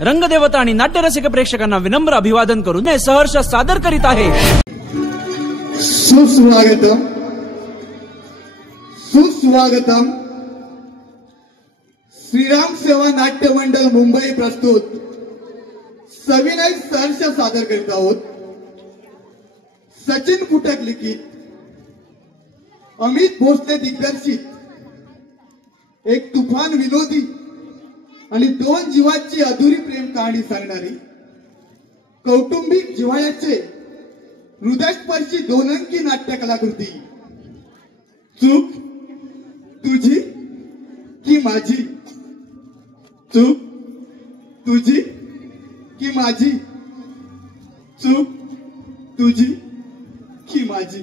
रंगदेवता आणि नाट्यरसिक प्रेक्षकांना विनम्र अभिवादन करून सहर्ष सादर करीत आहे. सुस्वागतम सुस्वागतम. श्रीराम सेवा नाट्य मंडळ मुंबई प्रस्तुत सविनय सहर्ष सादर करीत आहोत. सचिन कुटक लिखित, अमित भोसले दिग्दर्शित एक तुफान विनोदी आणि दोन जीवांची अधुरी प्रेम कहाणी सांगणारी कौटुंबिक जिव्हाळ्याचे हृदयस्पर्शी दोन अंकी नाट्य कलाकृती चूक तुझी की माझी. चूक तुझी की माझी. चूक तुझी की माझी.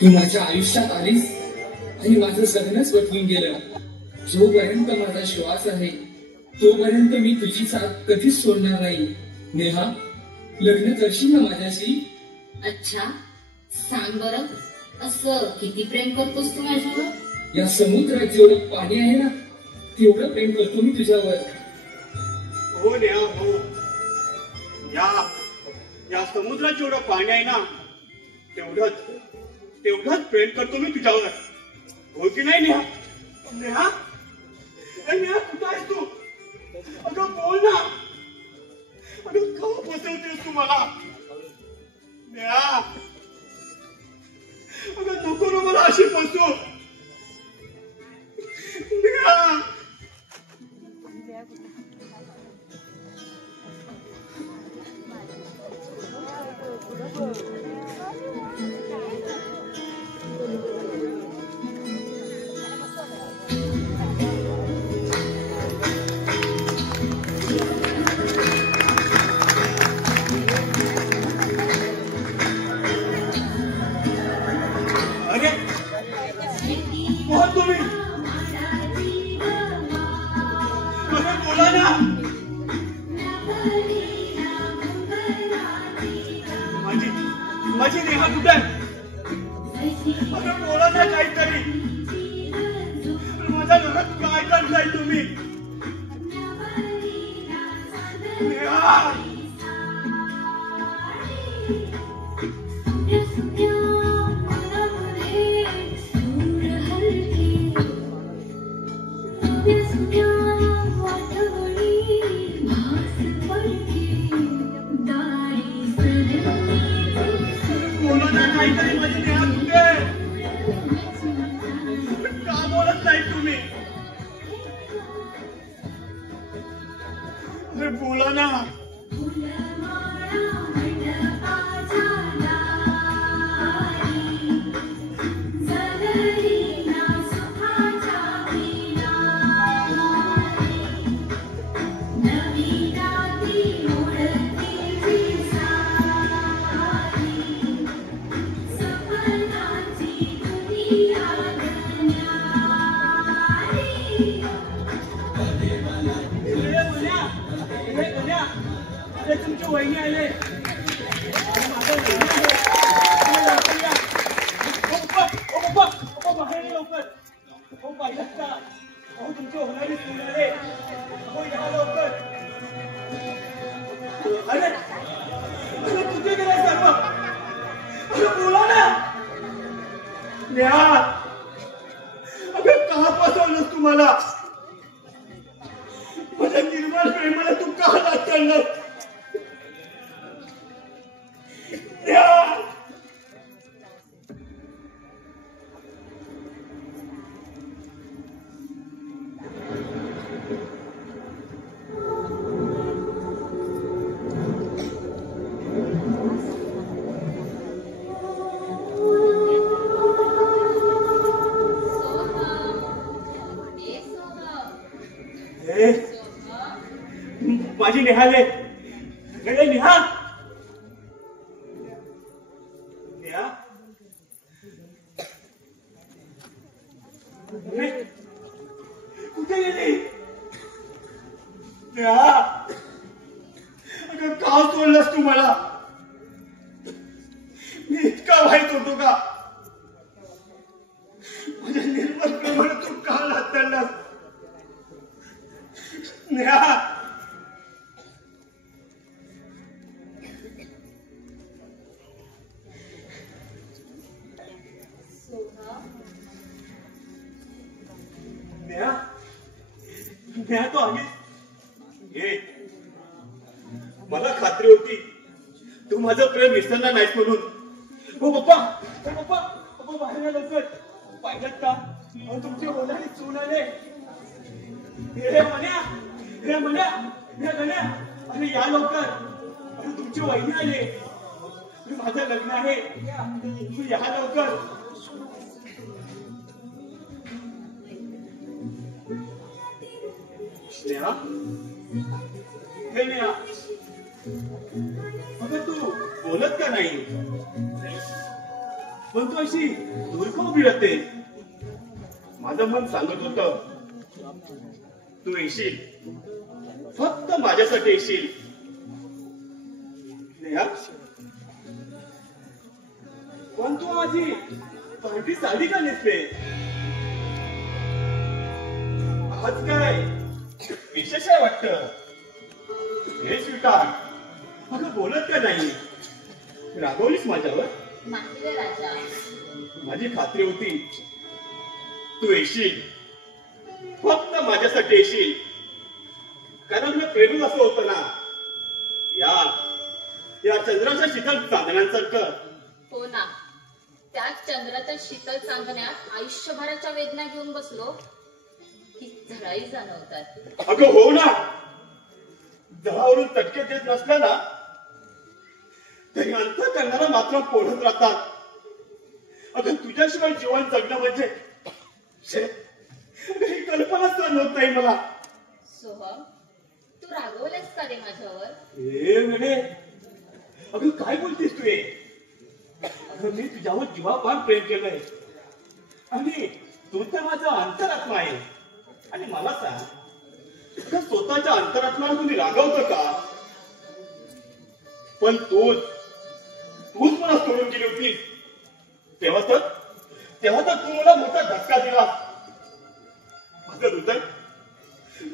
तू माझ्या आयुष्यात आलीस आणि माझं सगळंच बदलून गेलं. जोपर्यंत माझा श्वास आहे तोपर्यंत मी तुझी साथ कधीच सोडणार नाही. नेहा, लग्न करशील ना माझ्याशी? अच्छा, सांग बरं, असं किती प्रेम करतोस तू माझ्यावर? या समुद्रात जेवढं पाणी आहे ना तेवढं प्रेम करतो मी तुझ्यावर. हो नेहा हो. या या समुद्रात जेवढं पाणी आहे ना तेवढंच प्रेम करतो मी तुझ्यावर. हो की नाही नेहा? नेहा नेहा कुठं आहेस तू? अगं बोल ना. अगं का फसवतेस तू मला? नेहा अगं नको ना मला अशी फसू. नेहा माझी नेहा कुठे आहे? अगं बोला ना काहीतरी. माझ्या घरात काय करताय तुम्ही? नेहा काहीतरी. माझी नेहा कुठे? का बोलत नाही तुम्ही? अरे बोला ना. तुमची वहिनी आले. बाहेर लवकर. हो पाहिलं का? अहो तुमची होणारी सून आले. हो या लवकर. अरे अरे कुठे गेला सर्व? अरे बोला ना. नेहा अगं का फसवलंस तुम्हाला? माझ्या निर्मळ प्रेमाला तू का लागत? माझी नेहाले नेहा नेहा कुठे गेली? नेहा अगं का सोडलंस तू मला? मी इतका वाईट होतो का? माझ्या निर्मळ प्रेमाने तू का हाताळलास? नेहा नेहा तो आम्ही ये. मला खात्री होती तू माझं प्रेम विसरणार नाहीस म्हणून. हो पप्पा हो पप्पा पप्पा बाहेर या लवकर. पाहिलं का? तुमची होणारी सून आले. हे म्हण्या हे म्हण्या हे गण्या अरे या लवकर. अरे तुमची वहिनी आले. माझं लग्न आहे. तू या लवकर. नेहा हे नेहा अगं तू बोलत का नाही? पण तू अशी दूर का उभी राहते? माझं मन सांगत होतं तू येशील, फक्त माझ्यासाठी येशील. नेहा पण तू माझी पांढरी साडी का नेसले? आज काय विशेष आहे वाटतं? हे स्वीकार अगं बोलत का नाही? रागवलीस माझ्यावर? नाही रे राजा. माझी खात्री होती तू येशील, फक्त माझ्यासाठी येशील. कारण मी प्रेम असं होतं ना, या चंद्राच्या शीतल चांदण्यांसारखं. हो ना, त्याच चंद्राच्या शीतल चांदण्यात आयुष्यभराच्या वेदना घेऊन बसलो की झळाई जाणवतात. अगं हो ना, जळावरून चटके देत नसल्या ना तरी अंत करणारा मात्र पोढत राहतात. अगं तुझ्याशिवाय जीवन जगणं म्हणजे ही कल्पना सहन होत नाही मला. सोहम, तू रागवलेस का रे माझ्यावर? ए म्हणे, अगं काय बोलतेस तू? अगं मी तुझ्यावर जीवापान प्रेम केलंय आणि तू तर माझा अंतरात्मा आहे. आणि मला सांग, अगं स्वतःच्या अंतरात्म्याला तुम्ही रागवतं का? पण तूच मला सोडून गेली होती तेव्हा तर तू मला मोठा धक्का दिला.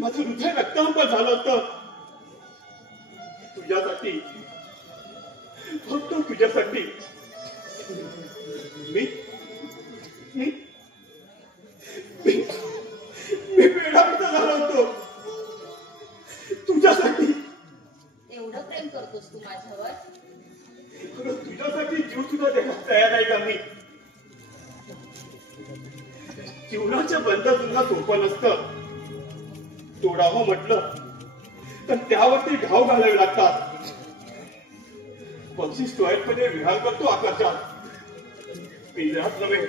माझं हृदय रक्तांबर झालं होतं. तुझ्यासाठी, फक्त तुझ्यासाठी मी बेडापिट झालो होतो. तुझ्यासाठी. एवढं प्रेम करतोस तू माझ्यावर? तुझ्यासाठी जीव सुद्धा द्यायला तयार आहे का मी? जीवनाच्या बंधन तुला सोपं नसतं. तोडावं म्हटलं तर त्यावरती घाव घालावे लागतात. पक्षी स्वायत्तपणे विहार करतो आकाशात, पिंजऱ्यात नव्हे.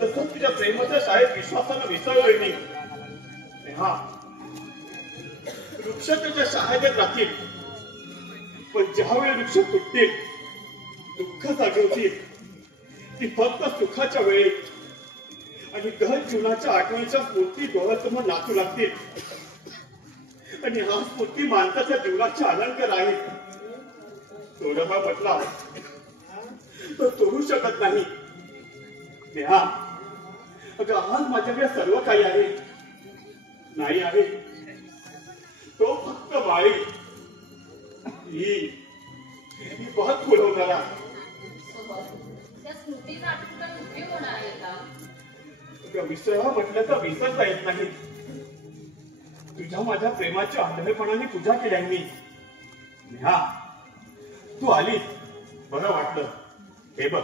तसंच तुझ्या प्रेमाच्या शाळेत विश्वासानं विसरलोय मी. वृक्ष त्याच्या शाळेत राहतील, पण ज्यावेळी वृक्ष तुटतील, दुःख जागवतील, ती फक्त सुखाच्या वेळी आणि घर जीवनाच्या आठवणीच्या स्फूर्ती डोळ्यासमोर नाचू लागतील. आणि हा स्फूर्ती माणसाच्या जीवनाचे अलंकार आहे. तोडवा म्हटला तो तोडू शकत नाही. नेहा, अगं आज माझ्याकडे सर्व काही आहे. नाही आहे तो फक्त माळी, ही बहुत फुलवणारा. त्या स्मृतीचा आठवण उपयोग होणार आहे का? विसरावा म्हटलं तर विसरता येत नाही. तुझ्या माझ्या प्रेमाच्या आंधळेपणाने पूजा केली मी. नेहा, तू आलीस, बरं वाटलं. हे बघ,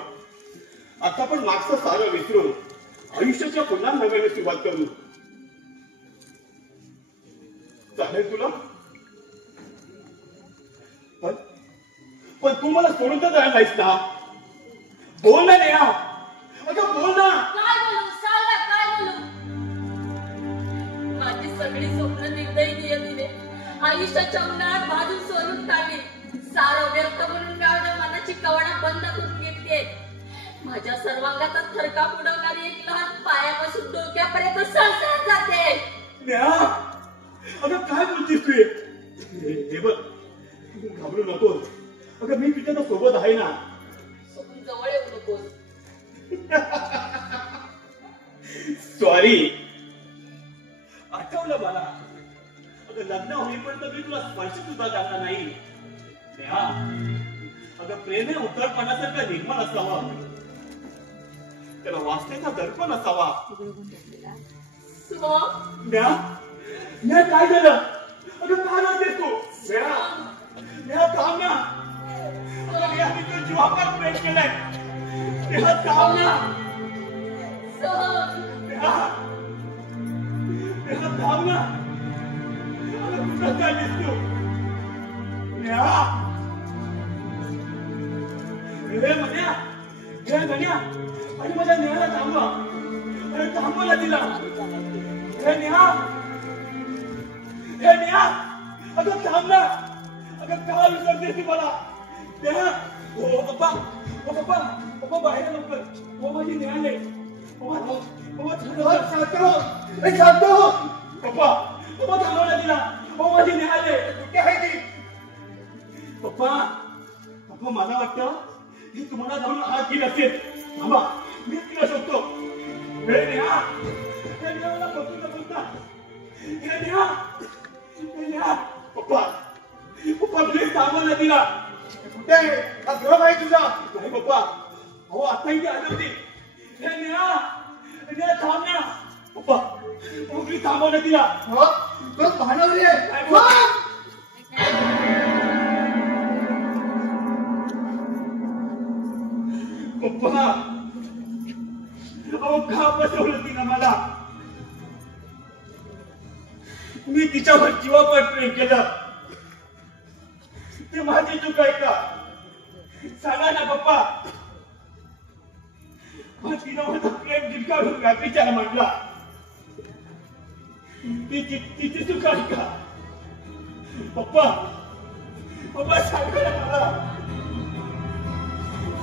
आता पण मागचं सारं विसरून आयुष्याच्या पुन्हा नव्याने सुरुवात करू. चालेल तुला? पण तू मला सोडून तर जायला नाहीस ना? बोल ना नेहा, अगं बोल ना. काय बोलू? सांग ना, काय बोलू? माझी सगळी स्वप्न निर्दयी नियतीने आयुष्याच्या उन्हाळ्यात भाजून सोलून टाकली. सारं व्यर्थ म्हणून गावल्या मनाची कवाडा बंद करून घेतली. माझ्या सर्वांगाचा थरकाप उडवणारी एक लहान पायापासून डोक्यापर्यंत सळसळत जाते. नेहा, अगं काय बोलतीस तू? हे बघ, घाबरू नकोस. अगं मी तुझ्या सोबत आहे ना. सोडून जवळ येऊ नकोस. सॉरी, आठवलं मला. अगं लग्न होईपर्यंत मी तुला स्पर्श सुद्धा करणार नाही. नेहा, अगं प्रेम हे उतरपणासारखं निर्मळ असावं, त्याला वाचण्याचा दर्पण असावा. नेहा, काय झालं? अगं काय म्हणतेस तू? नेहा थांब ना. अगं नेहा, मी तुझ्या जीवापार प्रेम केलंय. नेहा थांब ना. नेहा थांब ना. अगं कुठं चाललीस तू? नेहा, हे म्हण्या, आणि माझ्या नेहाला थांबवा. अरे थांबवला तिला. हे नेहा, अगं थांब ना. अगं का विसरतेस तू मला? नेहा, ओ पप्पा बाहेर लवकर. ओ माझी नेहाले. पप्पा थांबवला तिला. ओ माझी नेहाले. कुठे आहे ती? पप्पा मला वाटतं ही तुम्हाला जाऊन हात घेत असेल. थांबा मी तिला शोधतो. हे नेहा, हे नेहा मला बोलता. हे नेहा. पप्पा प्लीज थांबव ना तिला. कुठे घर आहे तुझा? नाही पप्पा, अहो आता इथे आली होती. हे नेहा थांब ना. पप्पा प्लीज थांबव ना तिला. भांडवली पप्पा, अहो का बसवलं तिनं मला? मी तिच्यावर जीवावर प्रेम केलं. ते माझी चूक आहे का? सांगा ना पप्पा. मग तिनं माझं प्रेम जिंकाळून व्यापीच्याला म्हटला. तिची चूक आहे का? पप्पा सांगा ना मला.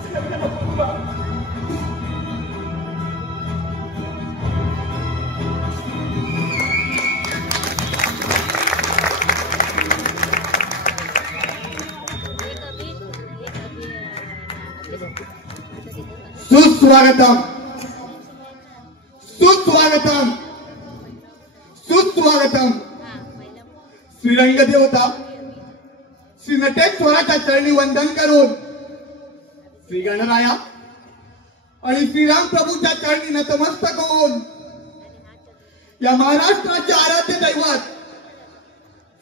सांगा ना पप्पा. सुस्वागतम. श्रीरंग देवता श्री नटेश्वराच्या चरणी वंदन करून श्री गणराया आणि श्रीराम प्रभूच्या चरणी नतमस्तक होऊन या महाराष्ट्राचे आराध्य दैवत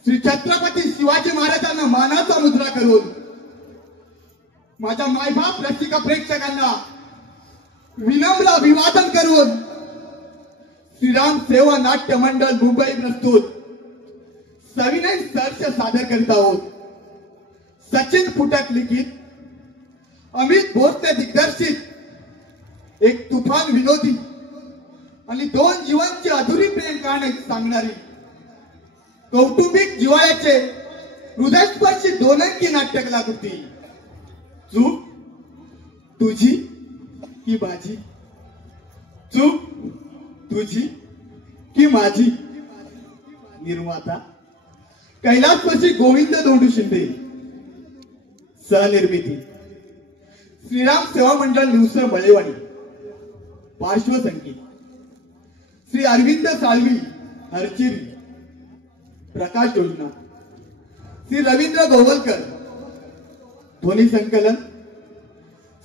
श्री छत्रपती शिवाजी महाराजांना मानाचा मुद्रा करून माझ्या मायबाप रसिक प्रेक्षकांना विनम्र अभिवादन करून श्रीराम सेवा नाट्य मंडळ मुंबई प्रस्तुत सविनय सर्ष सादर करीत आहोत. सचिन फुटक लिखित, अमित भोसले दिग्दर्शित एक तुफान विनोदी आणि दोन जीवांची अधुरी प्रेम कहाणी सांगणारी कौटुंबिक जिव्हाळ्याचे हृदयस्पर्शी दोनंकी नाट्य कलाकृती चूक तुझी की माझी. चूक तुझी की माझी. निर्माता कैलासवासी गोविंद धोंडू शिंदे. सहनिर्मिती श्रीराम सेवा मंडळ न्यूसर मळेवाडी. पार्श्वसंगीत श्री अरविंद साळवी हरचिरी. प्रकाश योजना श्री रवींद्र गोवलकर. ध्वनी संकलन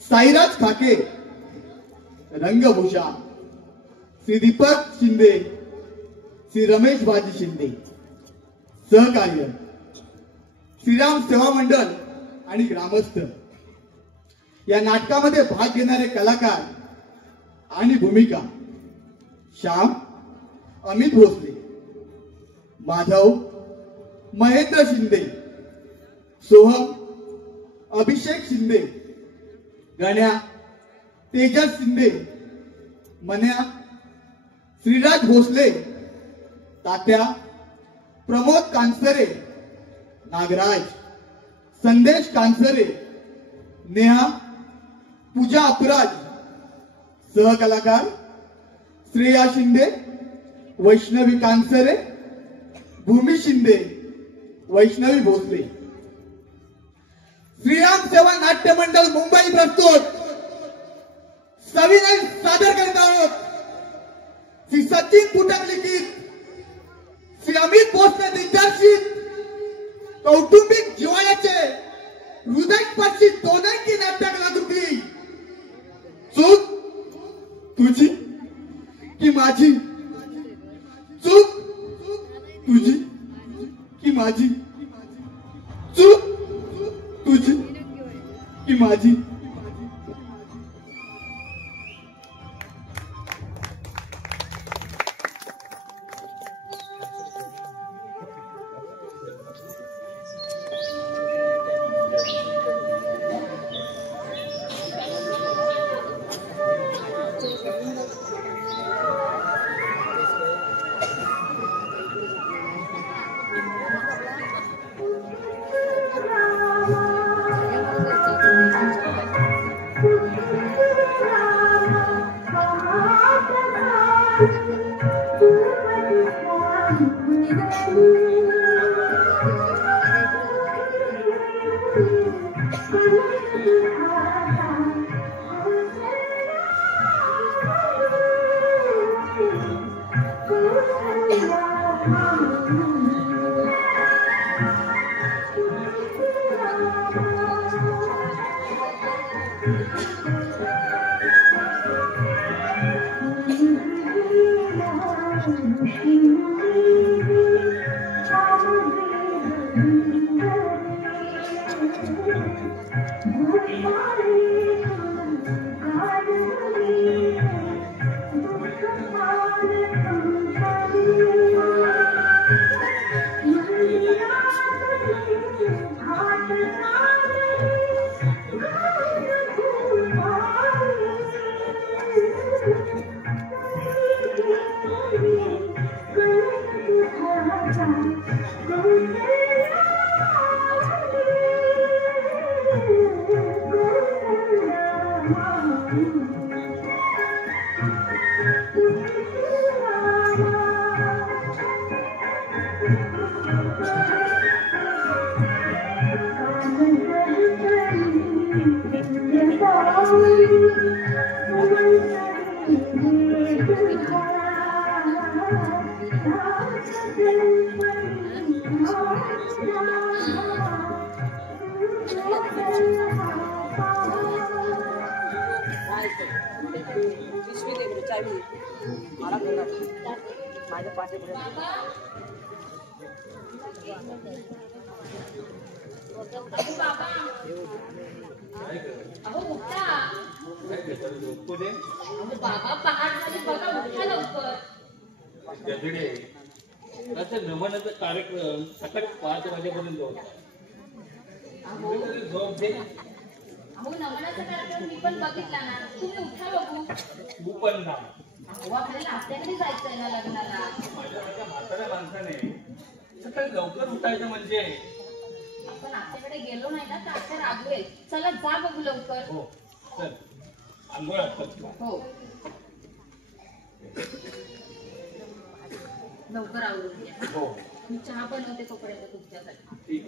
साईराज खाके. रंगभूषा श्री दीपक शिंदे, श्री रमेश बाजी शिंदे. सहकार्य श्रीराम सेवा मंडळ आणि ग्रामस्थ. या नाटकामध्ये भाग घेणारे कलाकार आणि भूमिका श्याम अमित भोसले, माधव महेंद्र शिंदे, सोहम अभिषेक शिंदे, गण्या तेजस शिंदे, मन्या श्रीराज भोसले, तात्या प्रमोद कांसरे, नागराज संदेश कांसरे, नेहा पूजा अपराज. सहकलाकार श्रेया शिंदे, वैष्णवी कांसरे, भूमी शिंदे, वैष्णवी भोसले. श्रीराम सेवा नाट्य मंडळ मुंबई प्रस्तुत सविनय सादर करीत आहोत. श्री सचिन फुटक लिखित, श्री अमित भोसले दिग्दर्शित कौटुंबिक जिव्हाळ्याचे हृदयस्पर्शी दोनंकी नाट्य कलाकृती चूक तुझी की माझी. चूक तुझी की माझी. चूक तुझी की माझी. अहो उठा. अहो बाबा पहाट झाली बघा, उठा लवकर. नमनाचा कार्यक्रम सकाळी 5 वाजेपर्यंत होता. अहो नमनाचा कार्यक्रम मी पण बघितला ना. तुम्ही उठा बघू. तू पण ना. अहो आपल्याला आपल्याकडे जायचंय ना लग्नाला. माझ्या म्हाताऱ्या माणसाने सकाळी लवकर उठायचं म्हणजे. आपण आपल्याकडे गेलो नाही ना तर आता रागवेल. चला जा बघू लवकर. हो चल आंघोळ हो लवकर आवरून घ्या. हो मी चहा बनवते तोपर्यंत तुमच्यासाठी. ठीक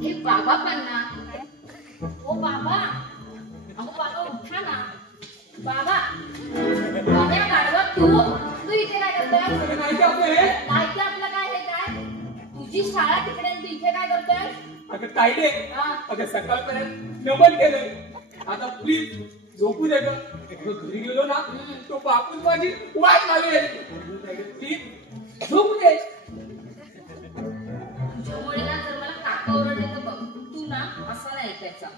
हे बाबा पण ना. ओ बाबा. अहो बाबा उठा ना. बाबा बाबा गाडवा तू इथे काय करतोय? माहिती आपलं काय हे काय? तुझी शाळा तिकडे तू इथे काय करतोय? अगं ताईडे अगं सकाळपर्यंत नमन केलंय. आता प्लीज झोपू दे गं. घरी गेलो ना तो बापूच माझी वाट लावेल. प्लीज झोपू दे. तुझ्यामुळे ना जर मला काका ओरडले तर बघ. तू ना असा नाही ऐकायचा.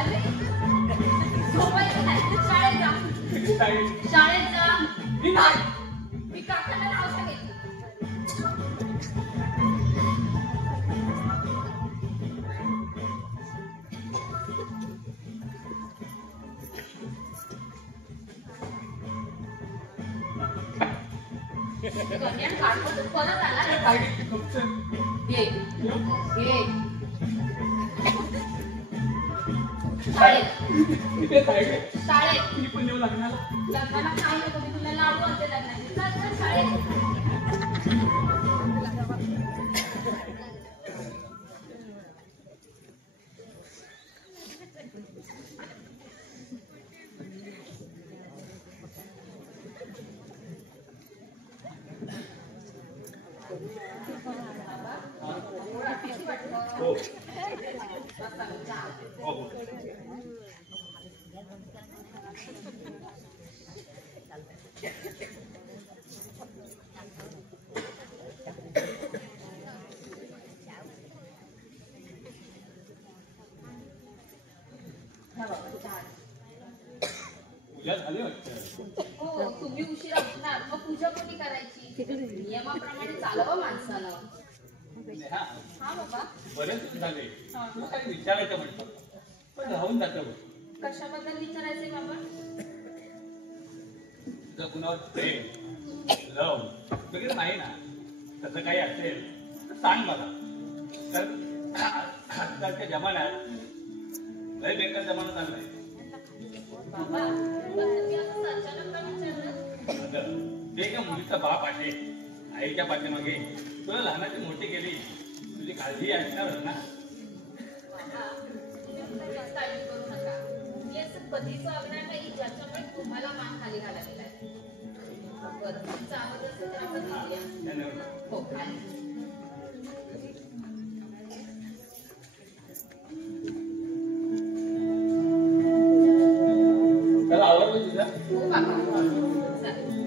अरे झोपायचं नाही. शाळेत जा. मी काकांना नाव सांगेन. कन्यान काढतो परत आला. घे घे. शाळेत लग्नाला काय नको. मी तुला लावू आणते लग्नाची. चल शाळेत. पूजा झाली वाटतं. हो तुम्ही उशिरा उठणार मग पूजा कोणी करायची? नियमाप्रमाणे चालावं माणसानं. हा बाबा. बरेच झाले तुला काही विचारायचं म्हणतो पण राहून जातं बघ. कशाबद्दल विचारायचंय बाबा? तुझं कुणावर प्रेम लव वगैरे नाही ना? तसं काही असेल तर सांग मला. तर आजकालच्या जमान्यात लय बेकार जमाना चाललाय. बाबा पण तुम्ही असं अचानक का विचारलं? अगं ते एका मुलीचा बाप आहे. आईच्या पाठीमागे तुला लहानाची मोठी केली. तुझी काळजी ऐकणार ना? बाबा तुम्ही काहीच काळजी करू नका. मी असं कधीच वागणार नाही ज्याच्यामुळे तुम्हाला मान खाली घालावी लागेल. बरं तुमचा आवाज असेल तर आपण बोलूया. धन्यवाद. हो आणि त्याला आवडलं तुझा? हो बाबा चालेल.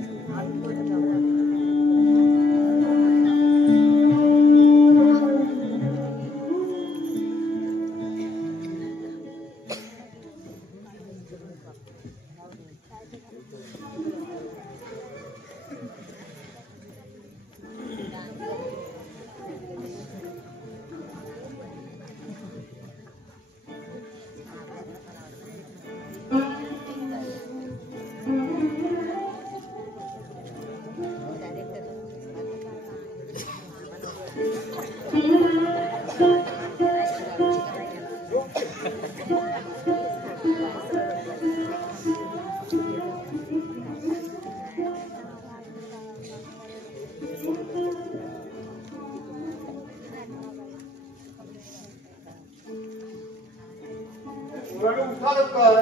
उठा लवकर.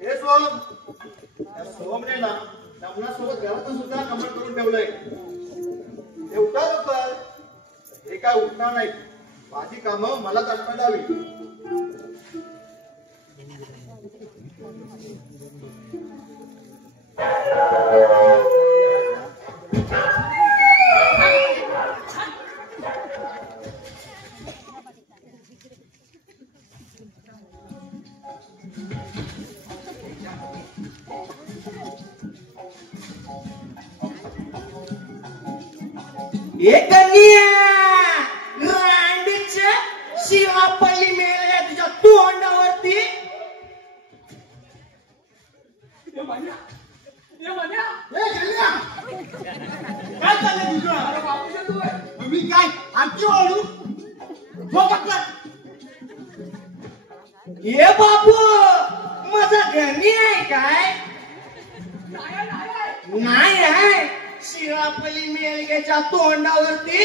हे सोमने ना नमनासोबत घरातून सुद्धा नंबर करून ठेवलंय. हे उठा लवकर. हे काय उठणार नाही. माझी कामं मलाच आठवायला हवी. रांडीच्या शिवापल्ली मेल्या तुझ्या तोंडावरती. काय चाललंय तुझं? मी काय आमची वाळू हे बाबू माझा घरी आहे काय? नाही आहे. शिवापल्ली मेलग्याच्या तोंडावरती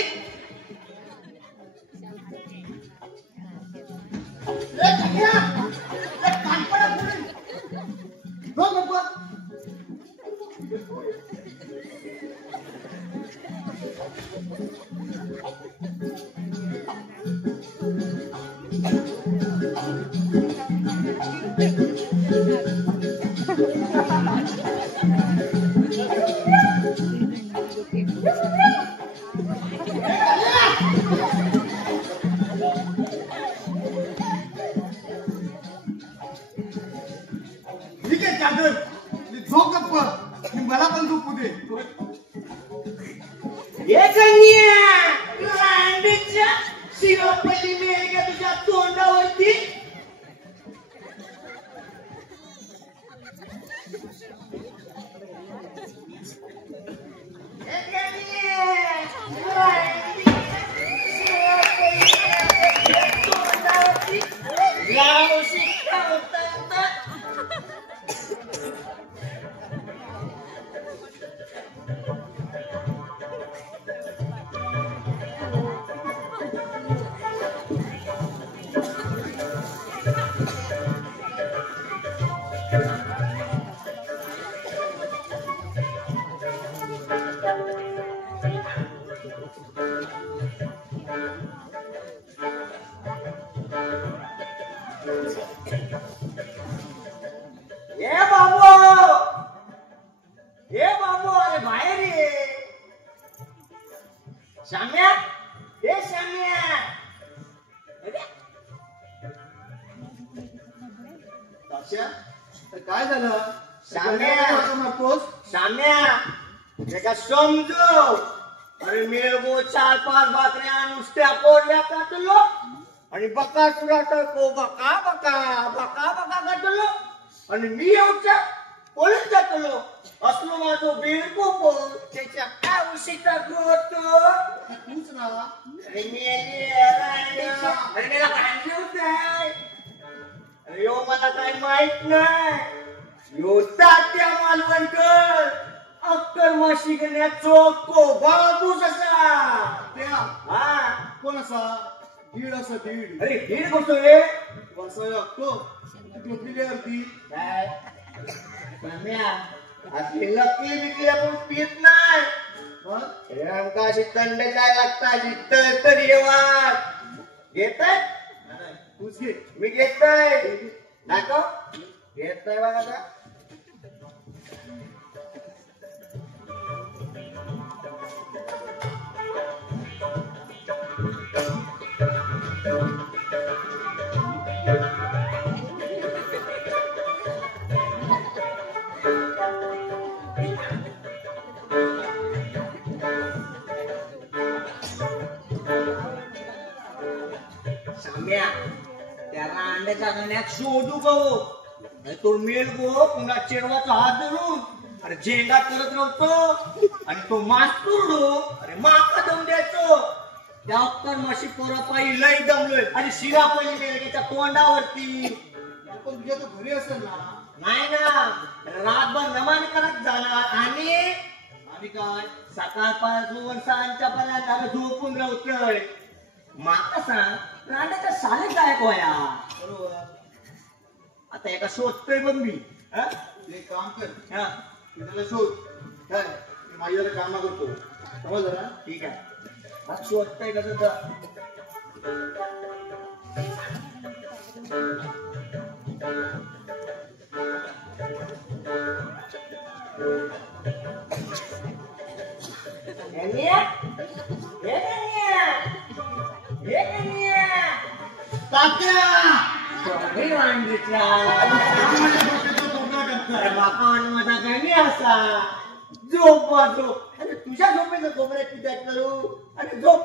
मला पण झोपू दे. शिवापल्ली मेलग्या तुझ्या तोंडावरती. श्याम्या, हे श्याम्या. काय झालं? श्याम्या, मारतोस? श्याम्या का समजो. अरे मेळगो 4-5 भाकऱ्या नुसत्या पोळल्या काटलो आणि बका तुला टाको बका बका बका बका काटलो आणि मी येऊच्या पळून जातलो. असलो माझो बेळगो त्याच्या काय उशीचा गोतो तूच ना. अरे मला कांदे होते. अरे यो मला काय माहित नाही. यो तात्या मालवणकर अक्कर माशी घेण्याचो बाबूस असा. हा कोण असा दीड असं दीड. अरे दीड गोष्ट रे वर्षा लागतो टोपली अर्धी काय असली लपली विकली आपण पित नाही. अरे आमका अशी थंड काय लागतात तरी येवा घेताय. तूच घे. मी घेतोय दाखव. घेतोय बघा आता. त्याला अंड्याच्या गाण्यात शोधू गो. तो मेल गो पुन्हा चेडवाचा हात धरून अरे झेंडा करत नव्हतो आणि तो मास्तूर डो अरे माका दम द्यायचो. त्या अक्कर माशी पोरापायी लई दमलोय आणि शिरा पहिली मेलगेच्या तोंडावरती. पण तुझ्या तर घरी असेल ना. नाही ना रातभर नमान करत जाणार आणि काय सकाळपासून सांजच्या पर्यंत झोपून राहतोय. माका सांग रांडाच्या शाळेत काय कोया. बरोबर. आता एका शोधतोय बघ मी. एक काम कर हा त्याला शोध. काय माझ्या काम करतो समज ना. ठीक आहे. आज शोधतोय कसं तर. झोप झोप. अरे तुझ्या झोपेचं कोबऱ्यात किती करू. अरे झोप.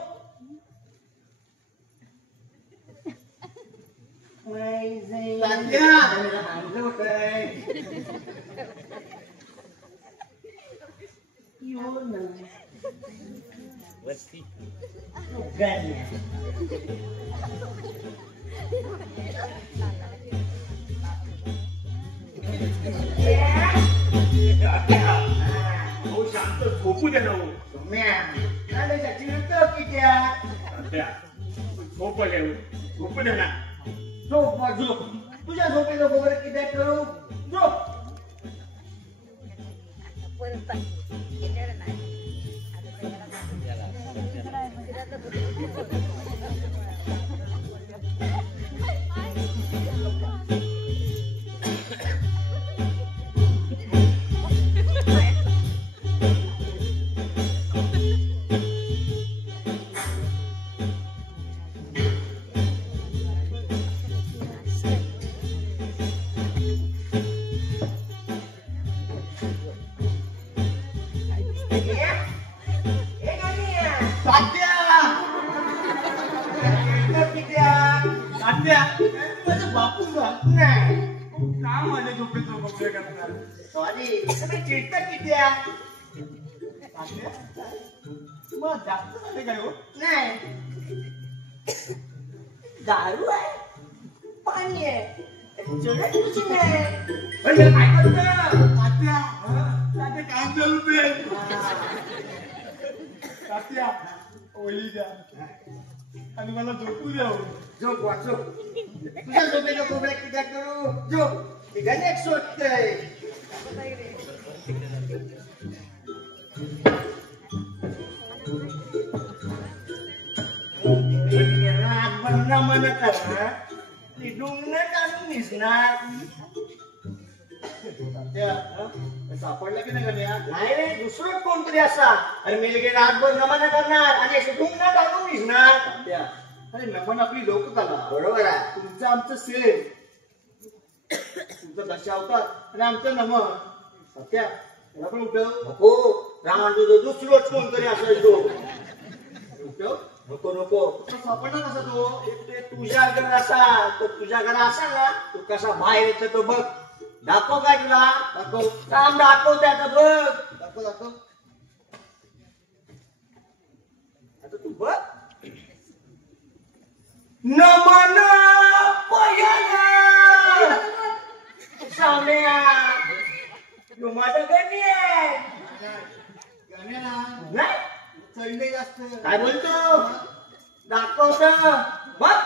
शांत झोपू दे ना. झोपू दे ना. झोप झोप. तुझ्या झोपेचं कोबऱ्यात किती करू. झोप. बापू नाही का माझ्या झोपेचं बघतोय करणार. सॉरी चिडत किती मग जास्त झाले काय हो. नाही दारू आहे पाणी आहे तुझी नाही. काय करतो तात्या काम चालू ते. तात्या ओली द्या आणि मला झोपू द्या. झोप वाचो. तुझ्या झोपेच्या कोबऱ्यात किती करू. झोप. ती गणेश शोधतय. रातभर नमन करा ती डुंगण काढून दिसणार. सापडला की नाही गण्या. नाही रे दुसरं कोणतरी असा. अरे मेलगे रातभर नमन करणार आणि असे डुंगण काढून दिसणार. अरे नमन आपली लोककला. बरोबर आहे. तुमचं आमचं सेम. तुमचं दशा अवतार आणि आमचं नमन. सत्या त्याला पण उठव. हो रावण तुझं दुसरोच कोणतरी असायचो. नको नको सापडला कसा तो? ते तुझ्या घर असा तर तुझ्या घर असा ना तू कसा बाहेर येतो तो बघ. दाखव काय तुला? दाखव काम दाखव त्याचं बघ. दाखव दाखव. आता तू बघ. नमन पयाला साम्या यो माझा गणी आहे. गाण्याला नाही चढले जास्त. काय बोलतो? दाखवतो बघ.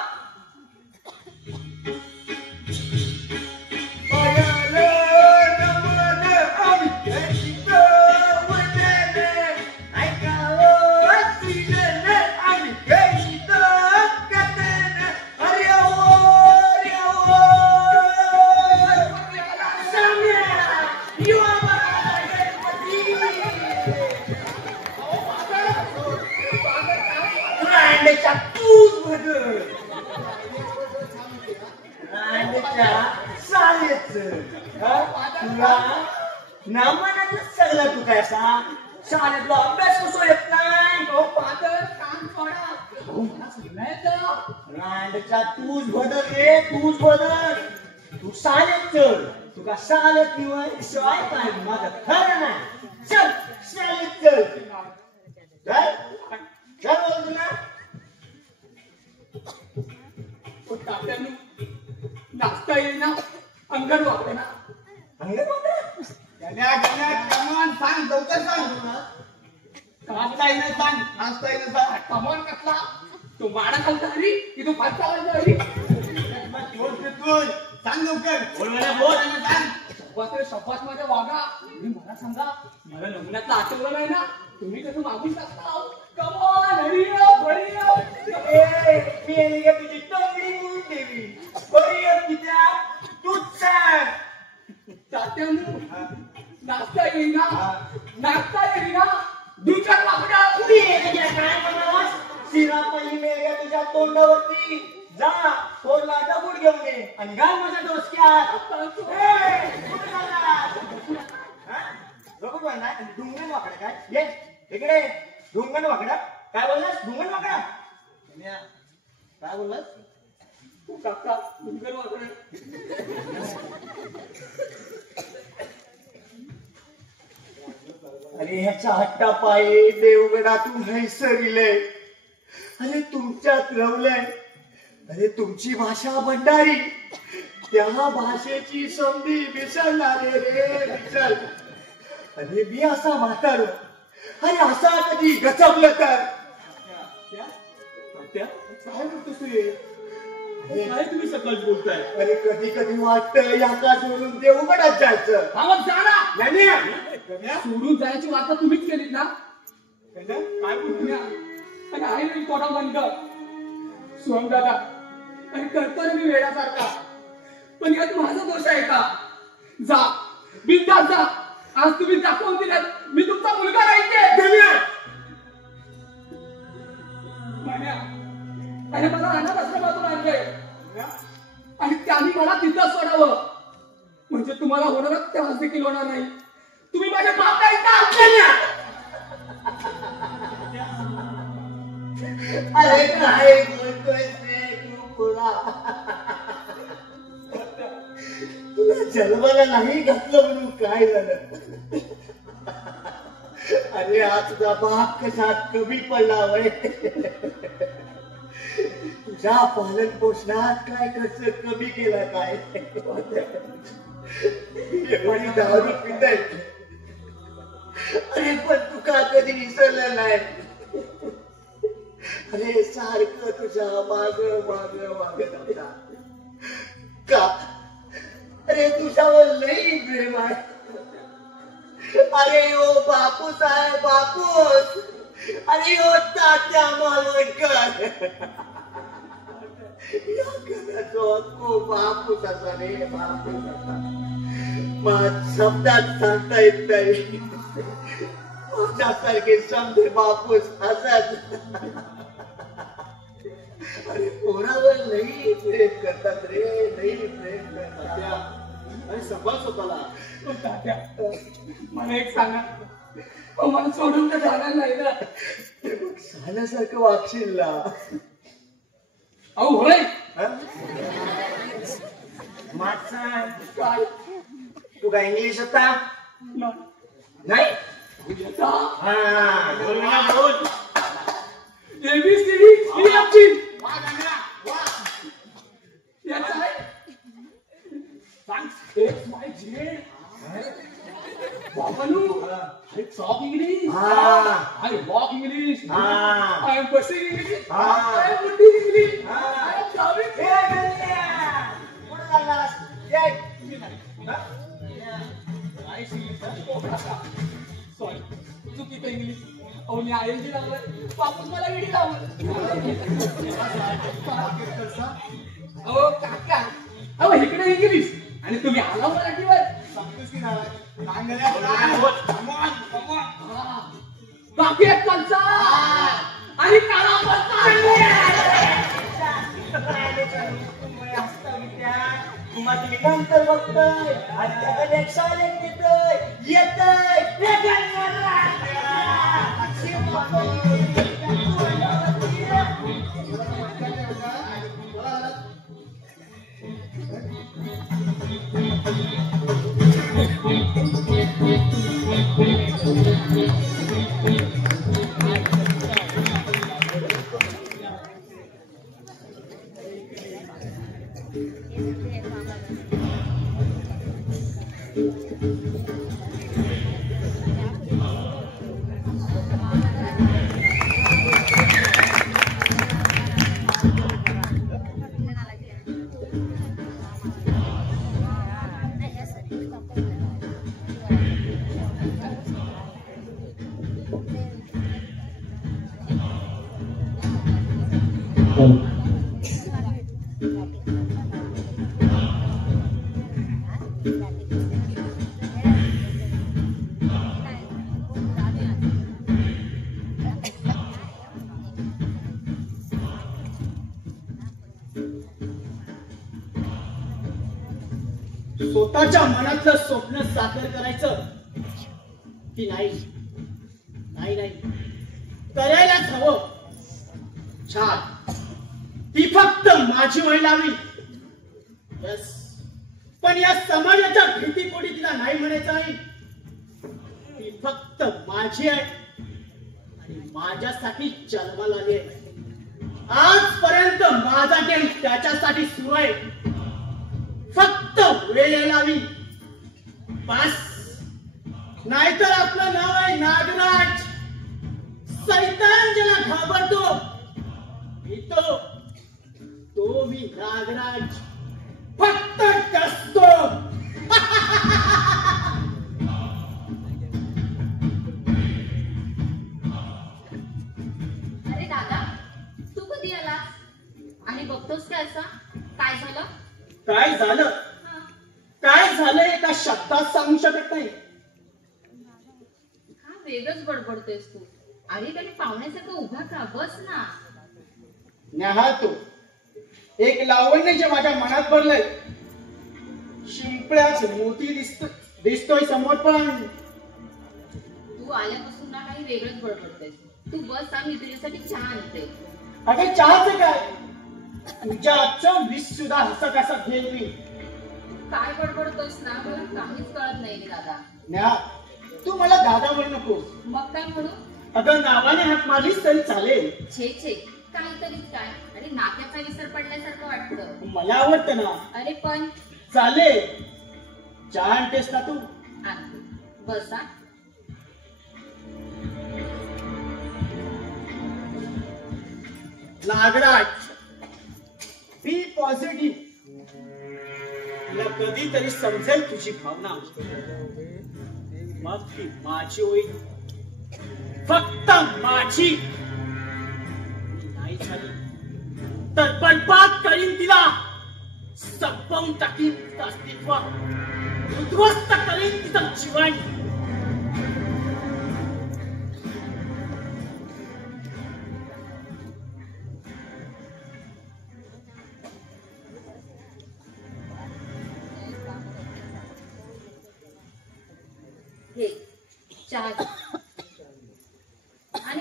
नामानातलं सगळं तू काय असा शाळेतला अभ्यास कसो येत नाही. रांडच्या तूच बदल रे तूच बदल. तू शाळेत चल. तुका शाळेत निवड शिवाय काय माझं खरं नाही. चल शाळेत चल. चल चल बोल तुला. नाचता येईना अंगण वागते ना. गाण्या गाण्या कमान सांग लवकर सांग. नाचता येणं सांग. नाचता येणं सांग. कमॉन कसला तो माडा खालता हरी की तो भात चावायचा हरी. सांग लवकर. बोल. शपथ मध्ये वागा. मला सांगा मला लग्नातलं आठवलं नाही ना. तुम्ही कसं मागून टाकता. कमॉन हरी बरी मी तुझी टोंगडी म्हणून देवी बरी तिच्या तूच सांग. तात्यानु नाचता येईना नाचता येईना दुचाक वाकडा. काय म्हणालास? शिरा पहिली मेघ्या तुझ्या तोंडावरती जा. तोंडला दगड घेऊन ये आणि घाल माझ्या डोसक्यात. नको बोल ना. ढुंगण वाकडा काय? ये इकडे. ढुंगण वाकडा काय बोललास? ढुंगण वाकडा काय बोललास? काका डुंगर वाकडा. अरे ह्याच्या हट्टा पायी देवगडातून हैसरिले. अरे तुमच्यात रवलंय. अरे तुमची भाषा भंडारी. त्या भाषेची संधी विसरणारे रे विसर. अरे मी असा म्हातार. अरे असा कधी गचवलं तर. काय बोलतोस तू? काय तुम्ही सकाळच बोलताय? अरे कधी कधी वाटतं याका सोडून देवगडात जायचं. आवाज जाणा. गाण्या सोडून जायची वार्ता तुम्हीच केलीत ना. काय बोलतो? आणि आहे मी कोणा बंद सोहम दादा आणि करतो रे मी वेळासारखा. पण यात माझा दोष आहे का? जा बिंदास जा. आज तुम्ही दाखवून दिलात मी तुमचा मुलगा राहील. आणि मला अनाथ आश्रमातून आणलंय आणि त्यांनी मला तिथं सोडावं म्हणजे तुम्हाला होणारा त्रास देखील होणार नाही. तुम्ही माझ्या बाप नाही का? अरे काय बोलतोय रे तू पुरा? तुला जन्माला नाही घातलं म्हणून काय झालं? अरे आज तुझा बाप कसा कमी पडला वय. तुझ्या पालन पोषणात काय खर्च कमी केला काय? एवढी दारू पिताय. अरे पण तू का कधी विसरलं नाही? अरे सारखं तुझ्या माग माग माग नव्हता का? अरे तुझ्यावर लई प्रेम आहे. अरे ओ बापूस आहे बापूस. अरे ओ तात्या मालवणकर. या घराचो अख्खो बापूस असा रे बापूस असा. माझ्या शब्दात सांगता येत नाही. माझ्यासारखे समजे बापूस असाच. अरे पोरावर नाही प्रेम करतात रे. नाही प्रेम करतात. अरे सफल स्वतःला. तात्या मला एक सांगा मला सोडून तर जाणार नाही ना. ते बघ साल्यासारखं वागशील ना. अहो होय मागचा काय तू काय इंग्लिश होता नाही? येता हा बोल ना बोल. ABCD ही आमची याचा आहे सांग X Y Z बाबानू I talk English I walk English I am bussing English I am putting English I am driving sorry चुकीचं इंग्लिश. अहो मी ING लावलं वापस मला ED लावलं. अहो काका अहो इकडे इंग्लिश आणि तुम्ही आला मराठीवर. बाकी एक कलचा आणि काळा तुम्हाला नंतर बघतोय आणि त्याकडे एक सायलेंट देतोय येतोय स्वतःच्या मनातलं स्वप्न साकार करायचं की नाही? नाही नाही करायलाच हवं. छान. ती फक्त माझी व्हायला लावी. बस. पण या समाजाच्या भीतीपोटी तिला नाही म्हणायचं आहे. ती फक्त माझी आहे आणि माझ्यासाठी जन्माला आली आहे. आजपर्यंत माझा गेम त्याच्यासाठी सुरू आहे. फक्त वेळ यायलावी. बस. नाहीतर आपलं नाव आहे नागराज. सैतान ज्याला घाबरतो भीतो तो मी नागराज. फक्त कसतो. अरे दादा तू कधी आला आणि बघतोस काय असा? काय झालं? काय झालं? काय झालं एका शब्दात सांगू शकत नाही. हा वेगळंच बडबडतोयस तू. अरे त्याने पाहुण्यासारखं उभा का बस ना. न्याहा तू एक लावण्य जे माझ्या मनात भरलंय. शिंपळ्याच मोती दिसतोय समोर. पण तू आल्यापासून ना काही वेगळंच बडबडतोयस. तू बस आम्ही तुझ्यासाठी चहा आणते. अगं चहाचं काय? तुझ्या आजचं विष सुद्धा हसत हसत घेईन मी. काय बडबडतोयस ना मला काहीच कळत नाही रे दादा. न्या तू मला दादा म्हणू नको. मग काय म्हणू? अगं नावाने हाक मारलीस तरी चालेल. छे छे काहीतरीच काय. अरे नाक्याचा विसर पडल्यासारखं वाटतं. मला आवडतं ना. अरे पण चालेल. चहा आणतेस ना तू? आणते. बस हा. नागराज बी पॉझिटिव्ह. तुला कधीतरी समजेल तुझी भावना. मग ती माझी होईल. फक्त माझी. नाही झाली तर बरबाद करीन तिला. संपवून टाकीन तिचं अस्तित्व. उद्ध्वस्त करीन तिचं जीवन. हे चहा घे.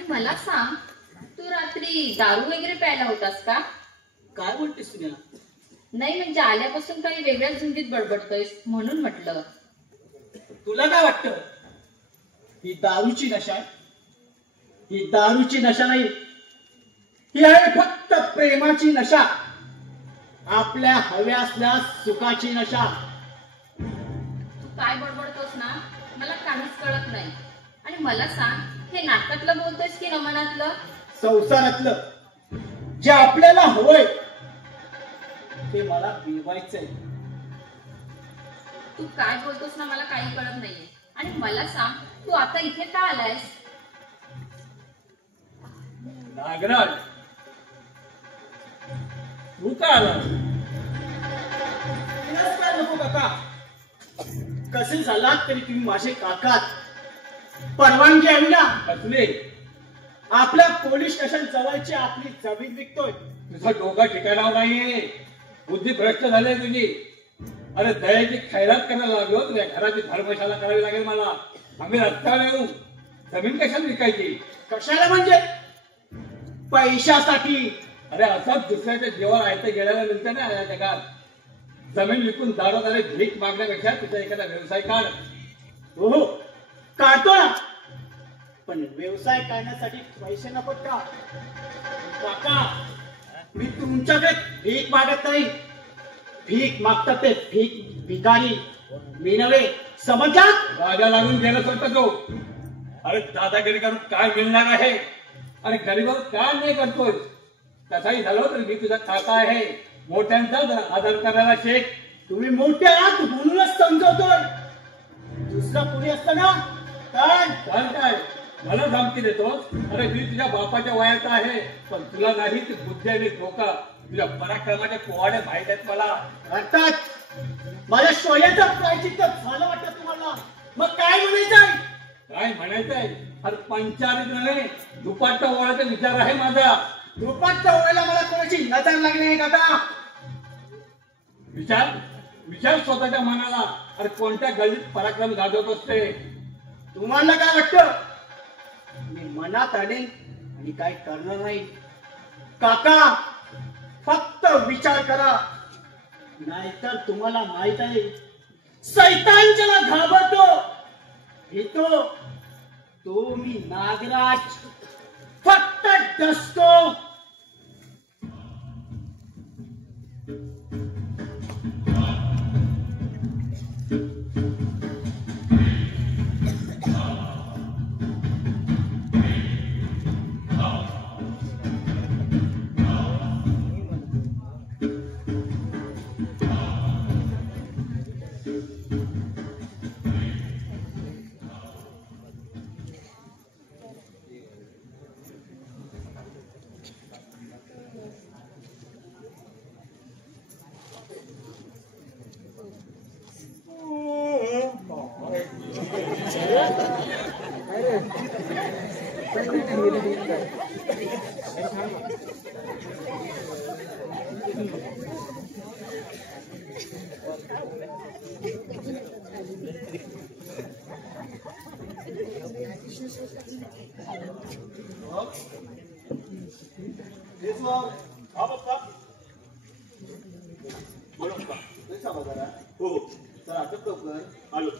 मला सांग, तू रात्री दारू वगैरे प्यायला होतास का? काय बोलतेस तुला? नाही म्हणजे आल्यापासून काही वेगळ्याच झुंजीत बडबडतोयस म्हणून म्हटलं. तुला काय वाटतं ही दारूची नशा आहे? ही दारूची नशा नाही, ही आहे फक्त प्रेमाची नशा, आपल्या हव्या असल्या सुखाची नशा. तू काय बडबडतोस ना मला काहीच कळत नाही. आणि मला सांग, हे नाटकातलं बोलतोयस की रमणातलं? संसारातलं जे आपल्याला हवंय ते मला मिळवायचंय. तू काय बोलतोस ना मला काही कळत नाहीये. आणि मला सांग, तू आता इथे का आलायस? नागराज, तू का आला? तिरस्कार नको काका. कसे झालात तरी तुम्ही माझे काकात. परवानगी हवी ना. कसले? आपल्या पोलीस स्टेशन जवळची आपली जमीन विकतोय. तुझा डोका ठिकाणावर नाहीये, बुद्धी भ्रष्ट झाली तुझी. अरे दयाची खैरात करायला लागलो, तुझ्या घराची धर्मशाला करावी लागेल मला. आम्ही रस्त्यावर येऊ, जमीन कशाला विकायची? कशाला म्हणजे? पैशासाठी. अरे असंच दुसऱ्याच्या जीवावर आयतं गेल्याला मिळतं ना या जगात. जमीन विकून दारोदारी भीक मागण्यापेक्षा तुझा एखादा व्यवसाय काढ. हो काढतो ना, पण व्यवसाय करण्यासाठी पैसे नको का? काका, मी तुमच्याकडे भीक मागत नाही. भीक मागतात ते भिकारी, मी नव्हे, समजा. राजा लागून गेलं होतं तो. अरे दादागिरी करून काय मिळणार आहे? अरे गरीबावर काय नाही करतोय? तसाही झालं तर मी तुझा काका आहे. मोठ्यांचा जरा आदर करायला शिक. तुम्ही मोठे आहात म्हणूनच समजवतोय. दुसरं कोणी असतं ना तर काय मला धमकी देतोस? अरे मी तुझ्या बापाच्या वयाचा आहे, पण तुला नाही ती बुद्धी आणि धोका. तुझ्या पराक्रमाच्या पोवाडे माहित आहेत मला. अर्थात माझ्या शौर्याचं प्रायचित्त झालं वाटतं तुम्हाला. मग काय म्हणायचंय? काय म्हणायचंय? अरे पंचारीत नव्हे, दुपारच्या ओळाचा विचार आहे माझा. दुपारच्या वेळेला मला कोणाची नजर लागली आहे काका? विचार स्वतःच्या मनाला. अरे कोणत्या गल्लीत पराक्रम गाजवत असते? तुम्हाला काय वाटतं मी मनात आणेन आणि काय करणार नाही? काका, फक्त विचार करा, नाहीतर तुम्हाला माहित आहे सैतान ज्याला घाबरतो भीतो तो मी नागराज. फक्त डसतो. हा पप्पा. बोला पप्पा. हो तर आता लवकर आलो.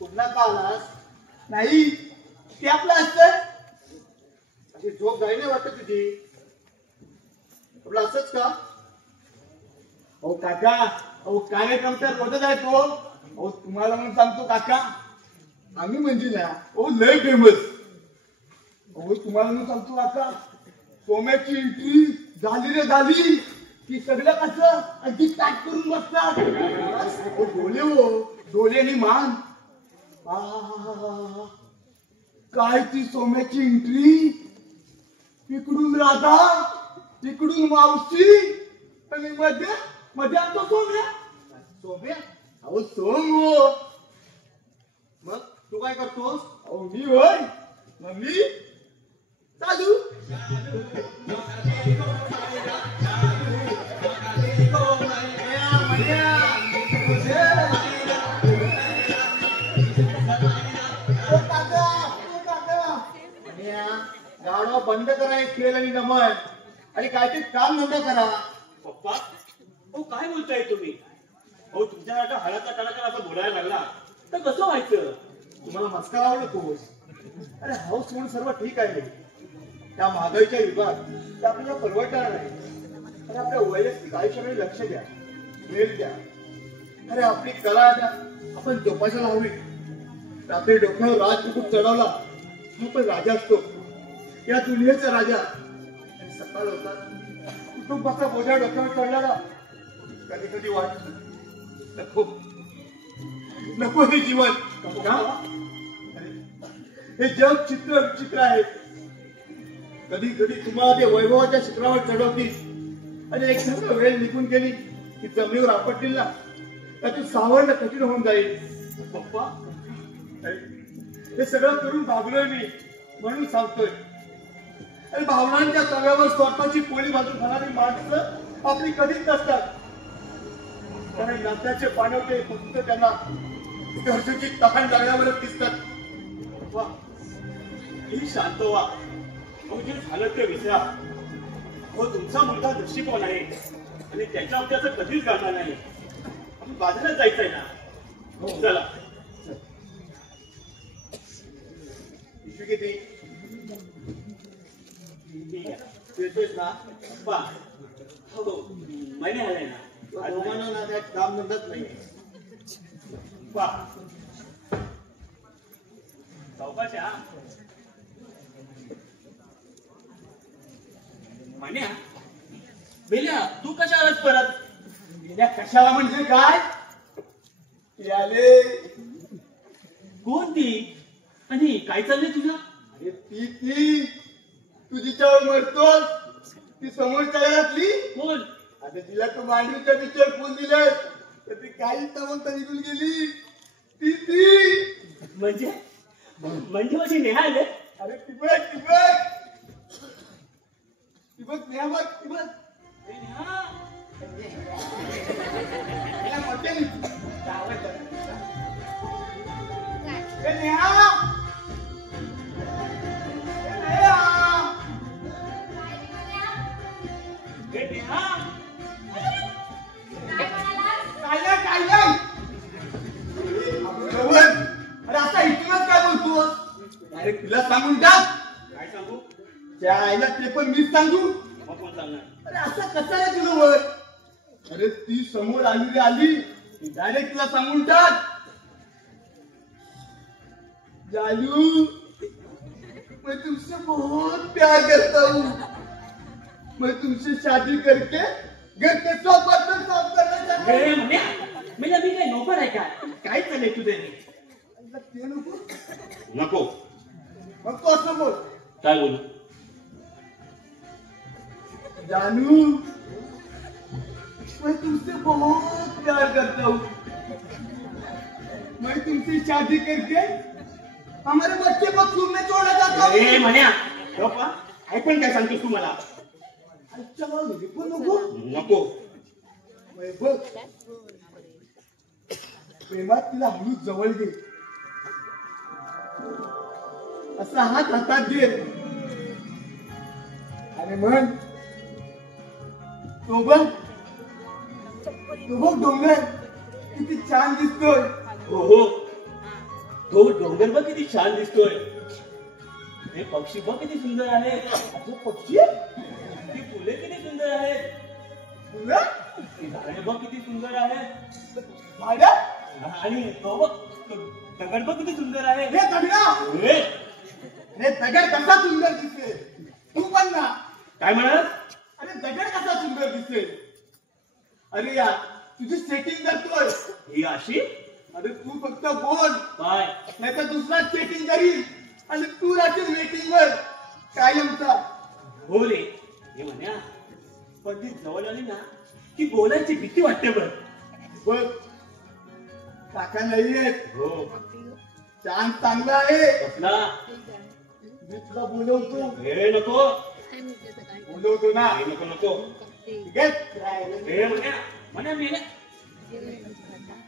पुन्हा का आलास? नाही, ते आपलं असतं. अशी झोप जाई नाही वाटत तुझी. आपलं असंच का? अहो काका, अहो कार्यक्रम तर रोजच आहे तो. अहो तुम्हाला म्हणून सांगतो काका, आम्ही म्हणजे ना ओ लय फेमस. अहो तुम्हाला मी सांगतो काका, सोम्याची एंट्री झाली रे झाली की सगळं कसं अगदी पॅक करून बसतात. अहो डोले हो, डोले आणि मान. आहाहाहा. काय ती सोम्याची एंट्री. इकडून राधा, इकडून मावशी आणि मध्ये मध्ये आमचा सोम्या. सोम्या? अहो सोम हो. मग तू काय करतोस? अहो मी होय मग मी चालू गाडवा बंद करा एक खेळ आणि नमन आणि काहीतरी काम धंदा करा. पप्पा हो काय बोलताय तुम्ही? हो तुमच्या आता हळाचा कलाकार असं बोलायला लागला तर कसं व्हायचं? तुम्हाला मस्का लावू नकोस. अरे हाऊस म्हणून सर्व ठीक आहे, त्या महागाईच्या युगात ते आपल्याला परवडणार नाही. अरे आपल्या वैयक्तिक आयुष्याकडे लक्ष द्या, वेळ द्या. अरे आपली कला आहे ना आपण जोपासायला हवी. रात्री डोक्यावर राज मुकुट चढवला आपण राजा असतो, या दुनियेचा राजा. आणि सकाळ होतात कुटुंबाचा बोजा डोक्यावर चढलेला. कधी कधी वाटत नको नको हे जीवन. का? हे जग चित्र विचित्र आहे. कधी कधी तुम्हाला ते वैभवाच्या शिखरावर चढवतील आणि एकदा वेळ निघून गेली की जमिनीवर आपटतील ना त्यातून सावरणं कठीण होऊन जाईल. पप्पा हे सगळं करून भागलोय मी म्हणून सांगतोय. अरे भावनांच्या तव्यावर स्वतःची पोळी बाजून खाणारी माणसं आपली कधीच नसतात. कारण नात्याचे पाणवते फक्त त्यांना गरजेची तहान लागल्यावरच दिसतात. पप्पा तुम्ही शांत व्हा. अहो जे झालं ते विसरा. हो तुमचा मुलगा दृष्टिकोन आहे आणि त्याच्या अभ्यास कधीच घडणार नाही. आपण बाजारात जायचंय ना. चला किती येतोयस ना? पप्पा हो महिने आलाय ना. दोघांना ना त्यात काम धंदाच नाही. पप्पा चौकाच्या मान्या बेल्या तू कशा आलास परत? गेल्या कशाला म्हणजे काय? याले कोण ती आणि काय चाललंय तुझं? अरे ती तुझीच्यावर मरतोस ती समोरच्या घरातली. कोण? आता तिला तू मांडवीच्या पिक्चर फोन दिलाय तर ती काही तर निघून गेली. ती म्हणजे माझी नेहा आले. अरे ती बघ नेहा बघ ती बघ. तिला मोठे आवडतं. नेहा अरे आता इथूनच काय बोलतोस? अरे तुला सांगून टाक. काय सांगू? त्या आईला ते पण मीच सांगू. मग कोण सांगणार? अरे असं कसं आहे तुला वर? अरे ती समोर आली डायरेक्ट तुला सांगून टाक. जालू मैं तुमसे बहुत प्यार करता हूँ. मैं तुमसे शादी करके घर के सब बर्तन साफ करना चाहता हूँ. म्हणजे मी काय नोकर आहे काय चाललंय तुझे? ते नको नको. मग तो असं बोल. काय बोलू? जानू मैं तुमसे बहुत प्यार करता हूँ. मैं तुमसे शादी करके हमारे बच्चे को स्कूल में छोड़ना चाहता हूँ. म्हण्या काय पण काय सांगतोस तू मला? अच्छा पण नको नको. बघ प्रेमात तिला हळूच जवळ घे. असा हात हातात घे आणि म्हण तो बघ डोंगर किती छान दिसतोय. हो तो डोंगर बघ किती छान दिसतोय. हे पक्षी बघ किती सुंदर आहे. पक्षी ती फुले किती सुंदर आहेत. तुला ती झाडे बघ किती सुंदर आहेत. माझ्या आणि तो बघ तो दगड बघ किती सुंदर आहे. हे दगडा हे दगड कसा सुंदर दिसते. तू पण ना काय म्हणाल? अरे दगड कसा सुंदर दिसते. अरे यार तुझी सेटिंग करतोय. ही अशी? अरे तू फक्त बोल काय? नाही तर दुसरा सेटिंग करील आणि तू राहशील वेटिंग वर कायमचा. हो रे. हे म्हण्या पण ती जवळ आली ना की बोलायची भीती वाटते बघ. बघ काका नाहीयेत. हो चांग चांगला आहे. बसला. मी तुला बोलवतो. हे नको. बोलवतो ना. हे नको नको. ठीक आहे. हे म्हणे म्हणे मेले.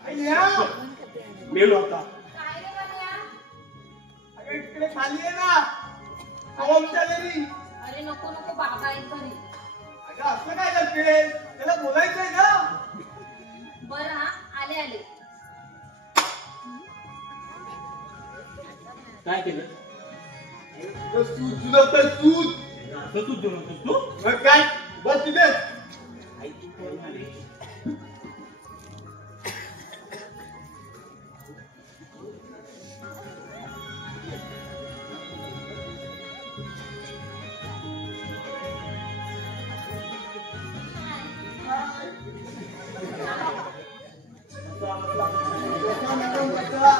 आई या. मेलो आता. काय रे बाळा? अगं इकडे खाली आहे ना. सोमच्या घरी. अरे नको नको बाबा आहेत घरी. अगं असं काय करते? त्याला बोलायचंय ना. बरं हा आले आले. काय केलं? तुझं सूत जुलवतोय सूत. असं तू जुळवतोस तू? मग काय? बस तिथे. आई तू करून आली. बसा मॅडम बसा.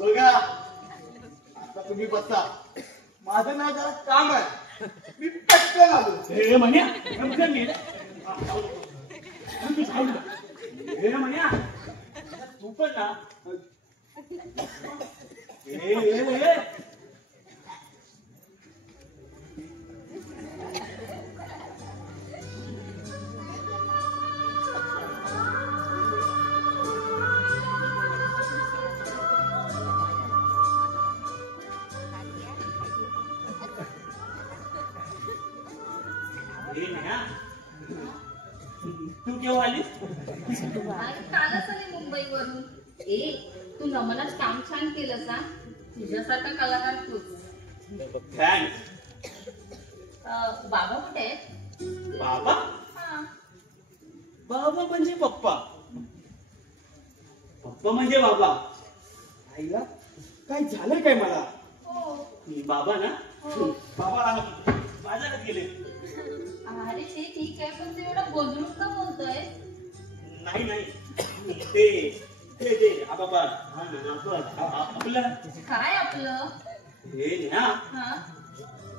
बघा आता तुम्ही बसा. माझं ना जरा काम आहे. मी पटकन आलो. हे म्हण्या हे म्हणे मेले. हे म्हण्या तू पण ना. हे तू केव्हा आलीस? अरे कालच आले मुंबईवरून. ए तू नमनात काम छान केलं ना. तुझ्यासारखा कलाकार तूच. थँक्स. बाबा कुठे आहेत? बाबा? हा. बाबा म्हणजे पप्पा. पप्पा म्हणजे बाबा. आईला काय झालं काय मला? हो. बाबा ना. हो. बाबा बाजारात गेले. अरे ते ठीक आहे पण ते एवढं बोलून का बोलतोय? नाही नाही ते बाबा आपलं काय आपलं? हे ना. हा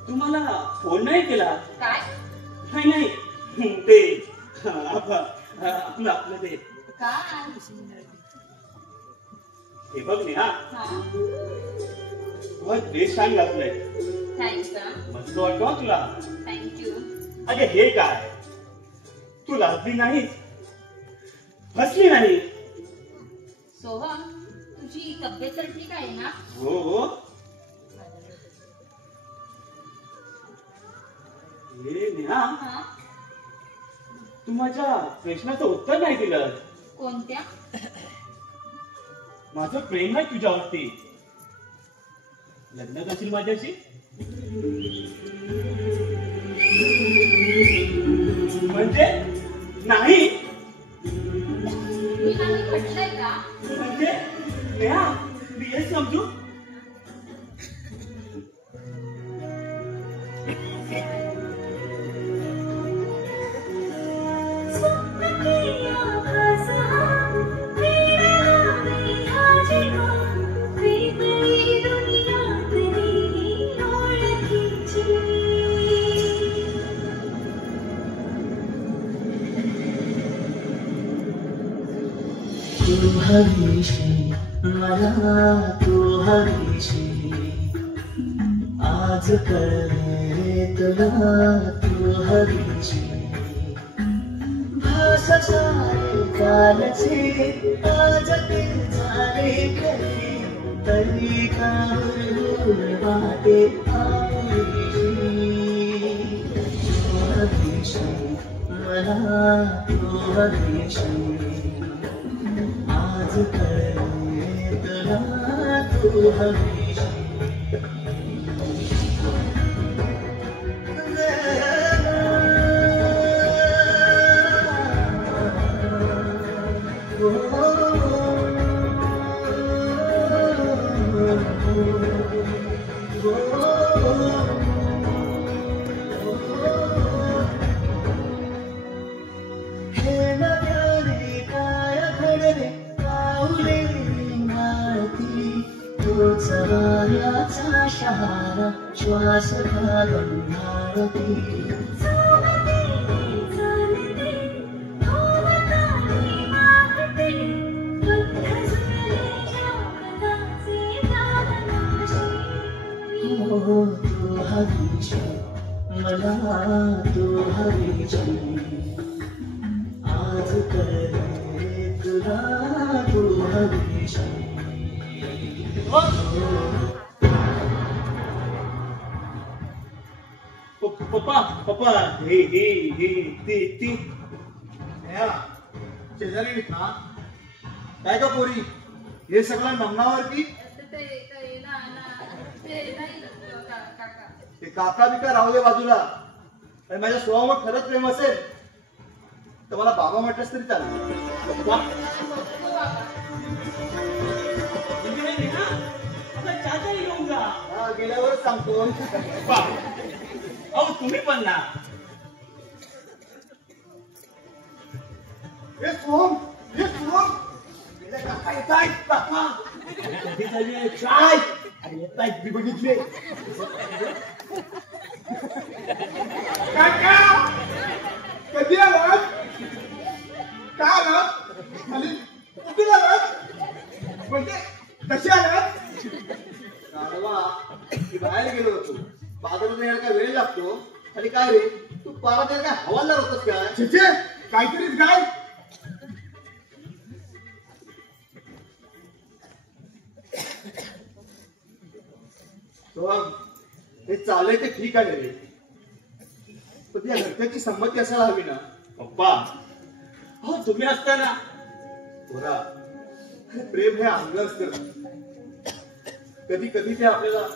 तुम्हाला फोन नाही केला? काय? नाही नाही ते आपलं आपलं ते काय? हे बघ नेहा. हा तुला ड्रेस छान घातलाय. थँक्स हा. मस्त वाटतो तुला. थँक्यू. अगे हे काय तू लाजली नाहीस, हसली नाही. सोहम तुझी तब्येत तर ठीक आहे ना? हो हो. हे नेहा हा तू माझ्या प्रश्नाचं उत्तर नाही दिलं. कोणत्या? माझं प्रेम आहे तुझ्यावरती. लग्न करशील माझ्याशी? म्हणजे नाही. मी नाही म्हटलंय का? म्हणजे नेहा मी हेच समजू. तू हवीशी मला तू हवीशी आज कळले तुला तू हवीशी भाषा सारे कालचे आज ते झाले खरे तरी का वाटे आपुलेशी तू हवीशी मला तू हवीशी आज आज कळले तुला तू हवीशी सवाऱ्याचा शहारा श्वास घालून भारती हो तू हवीशी मला तू हवीशी आज कळले तुला तू हवीशी पप्पा पप्पा हे हे हे ती या, शेजारी ना काय का पोरी हे सगळं नमनावर की ते काका बिका राहू दे बाजूला आणि माझ्या स्वभावावर खरंच प्रेम असेल तर मला बाबा म्हटलंच तरी चालेल. पप्पा हा, गेल्यावरच सांगतो. अहो तुम्ही पण ना हे सोम गेल्या काका येत आहेत काका कधी झाली काय अरे येत आहेत मी बघितले. काका कधी आलात का आलात आणि कुठे आलात म्हणजे कसे आलात. गाढवा की बाहेर गेलो होतो बाजारात यायला काय वेळ लागतो आणि काय रे तू पारात यायला काय हवालदार होतस काय. छे काहीतरीच काय हे चाललंय ते ठीक आहे रे पण त्या घरच्याची संमती असायला हवी ना. पप्पा हो तुम्ही असताना पोरा प्रेम हे अंग असतं कधी कधी ते आपल्याला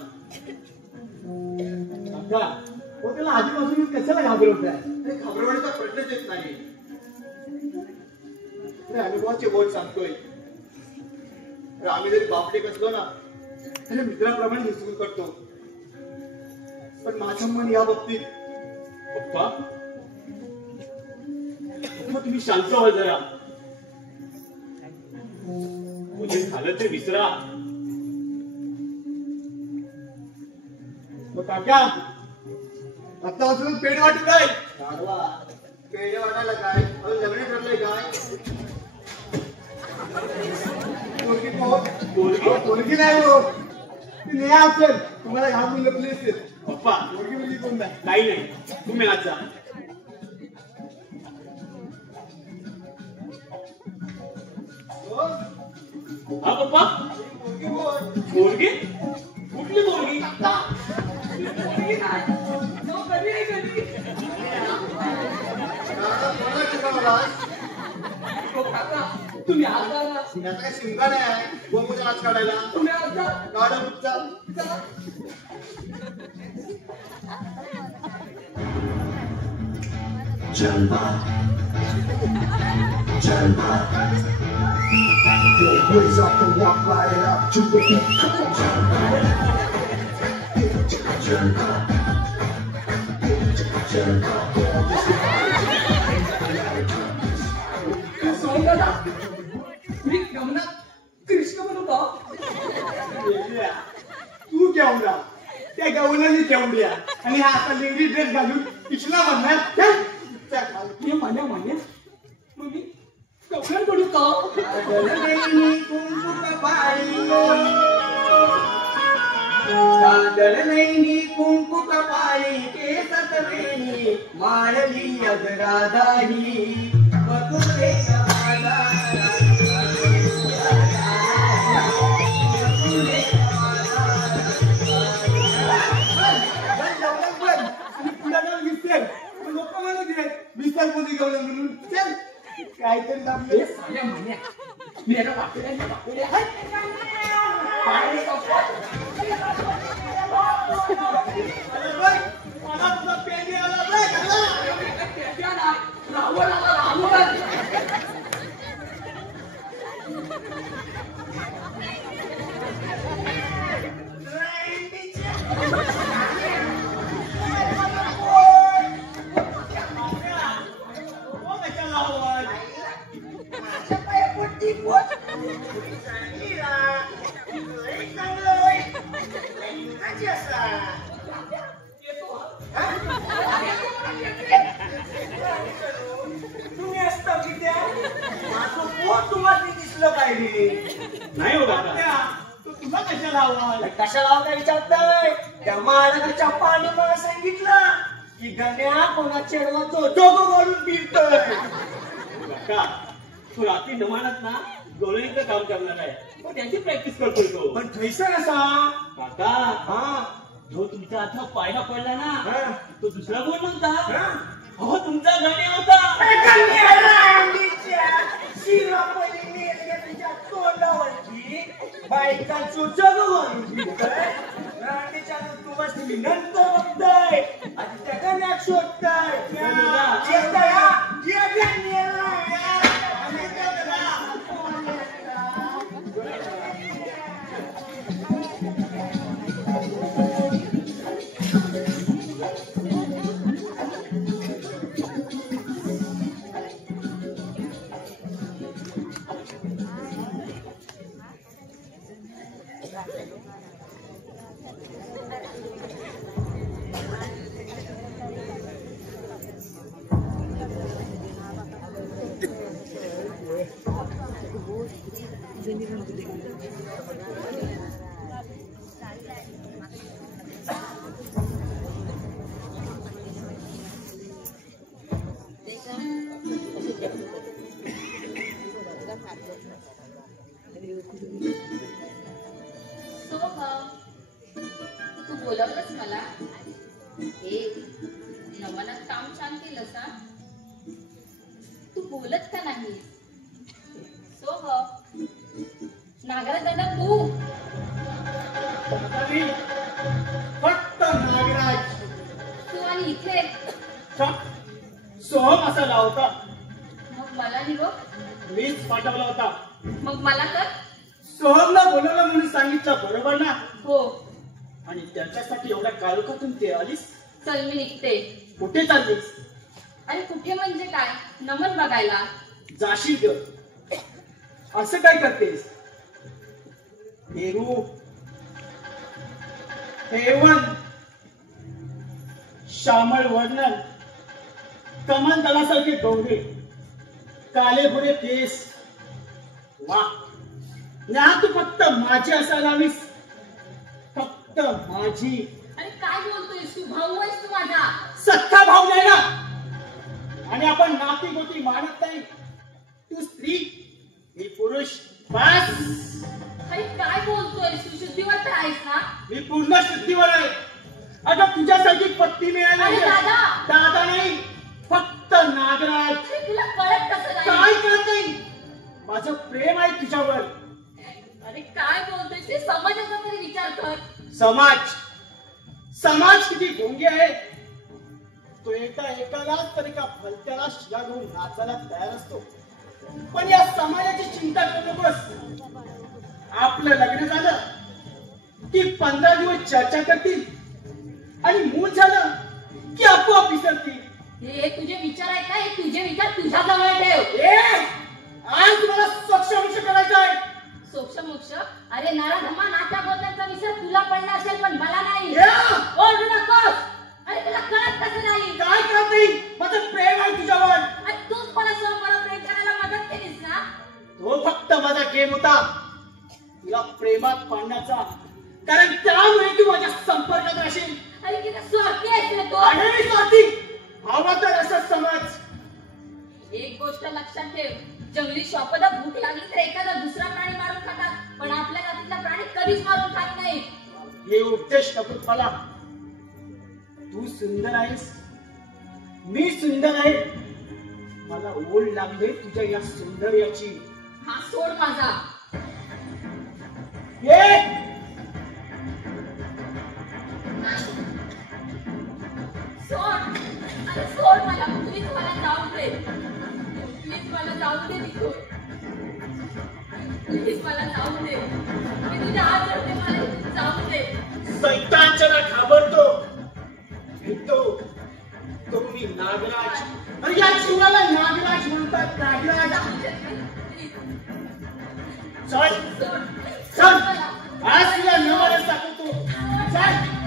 काका हो त्याला आधीपासून कशाला घाबरवत आहे. हे घाबरवण्याचा प्रश्नच येत नाही. अरे अनुभवाचे बोल सांगतोय अरे आम्ही जरी बापलेक असलो ना अरे मित्राप्रमाणे हिसकून करतो पण माझं मन या बाबतीत पप्पा पप्पा तुम्ही शांत व्हा जरा म्हणजे झालं ते विसरा. काका आत्तापासून पेढे वाटत आहे गाढवा पेढे वाटायला काय अजून लग्न ठरलंय काय. पोरगी पोरगी नाही हो ती नेहा असेल तुम्हाला घाबरून लपली असेल. पप्पा पोरगी मुलगी कोण नाही. काही नाही तुम्ही आज जा. हो? हा पप्पा पोरगी कोण. पोरगी कुठली पोरगी. कोणाला शिकवलास? तुम्ही आज जा ना. याचा काय शिमगा नाही आहे गोमुचा नाच काढायला. तुम्ही आज जा. काढा मुठचा. Jalba, Jalba. Yo, blaze up and walk right up to the beat. Come on, Jalba, Jalba, Soham दादा मी गमनात कृष्ण बनवतो. तू केवढा त्या गवळणी केवढ्या आणि हा आता लेडी ड्रेस घालून पिछला म्हणणार. हे मान्या मान्या मग मी कपड्यात पडू का. सादळलेनी कुंकू कपाळी केसत वेणी माळली अगरादाही मधुरे काहीतरी हे साऱ्या मान्या मी याला वाटल्या पाणी संपत. मला तुझा पेंडी आला बघ, आला. त्याच्या ना रावण आला, रावण. तुम्ही असता विद्या माझं पोट तुम्हाला दिसलं पाहिजे. नाही हो काका. तू तुला कशाला हवा? कशाला काय विचारताय? त्या महाराजाच्या पाणी मला सांगितलं की गण्या कोणा चेडवाचं डोकं काढून फिरतोय. काका तू रात्री नमानात ना डोळ्यांचं काम करणार आहे, पण त्याची प्रॅक्टिस करतोय तो. पण थैसर असा काका हा जो तुमच्या हातात पायला पडला ना हा. तो दुसरा कोण नव्हता, हा. हो तुमचा गणे होता. बायकांचं जग तुम्ही नंतर बघताय आणि त्या गण्यात शोधताय. तू बोलवलंस मला. हे नमनात काम छान केलंस हा. तू बोलत का नाही? नागराज तू फक्त नागराज. तू आणि इथे सोहम असा लावता. मग मला निघो. मीच पाठवला होता. मग मला कर. सोहमला बोलवलं म्हणून सांगितलं बरोबर ना? हो. आणि त्याच्यासाठी एवढ्या काळोखातून ते आलीस? चल मी निघते. कुठे चाललीस? अरे कुठे म्हणजे काय? नमन बघायला. जाशील ग. असं काय करतेस? हे रूप, हे वन, श्यामळ वर्णन, कमल दलासारखे डोंगरे, कालेभुरे केस. वा, ना तू फक्त माझी असायला हवीस. फक्त माझी. अरे काय बोलतोयस तू? भाऊ आहेस तू माझा. सख्खा भाऊ नाही ना. आणि आपण नाती गोती मानत नाही. तू स्त्री, मी पुरुष. बस. अरे काय बोलतोयस तू? शुद्धीवर तर आहेस ना? मी पूर्ण शुद्धीवर आहे. अगं तुझ्यासारखी पत्नी मिळाली. अरे दादा. दादा नाही, फक्त नागराज. अरे तुला कळत कसं नाही? काय कळत नाही? माझं प्रेम आहे तुझ्यावर. अरे काय बोलतोयस? ते समाजाचा तरी विचार कर. समाज किती ढोंगी आहे. तो एकालाच तरी का भलत्याला शिला घेऊन नाचायला तयार असतो. पण या समाजाची चिंता करू नकोस. आपलं लग्न झालं की 15 दिवस चर्चा करतील आणि मूल झालं की आपोआप विसरतील. हे तुझे विचार आहेत का? हे तुझे विचार तुझ्या जवळ ठेव. आज मला सोक्ष करायचं आहे. सोक्ष? अरे नराधमा, नाट्या बोलण्याचा विसर तुला पडला असेल पण मला नाही. ओरडू नकोस. अरे तुला कळत कसं नाही? काय करत नाही? माझं प्रेम आहे तुझ्यावर. अरे तूच मला सोमवार प्रेम करायला मदत केलीस ना? तो फक्त माझा गेम होता तुला प्रेमात पाडण्याचा. कारण त्यामुळे तू माझ्या संपर्कात राहशील. अरे किती स्वार्थी आहेस रे तू. आणि स्वार्थी हवा तर असं समज. एक गोष्ट लक्षात ठेव. जंगली श्वापदा भूक लागली तर एखादा दुसरा प्राणी मारून खातात, पण आपल्या जातीतला प्राणी कधीच मारून खात नाही. हे उपदेश नको मला. तू सुंदर आहेस, मी सुंदर आहे. मला ओढ लागले तुझ्या या सौंदर्याची. हा सोड माझा. सोड अरे सोड मला प्लीज मला जाऊ दे प्लीज मला जाऊ दे तिथून प्लीज मला जाऊ दे मी तुझ्या हात जोडते मला इथून जाऊ दे सैतानच्याला घाबरतो तो मी नागराज अरे या जीवाला नागराज म्हणतात नागराज चल चल आज तुला नवरच दाखवतो चल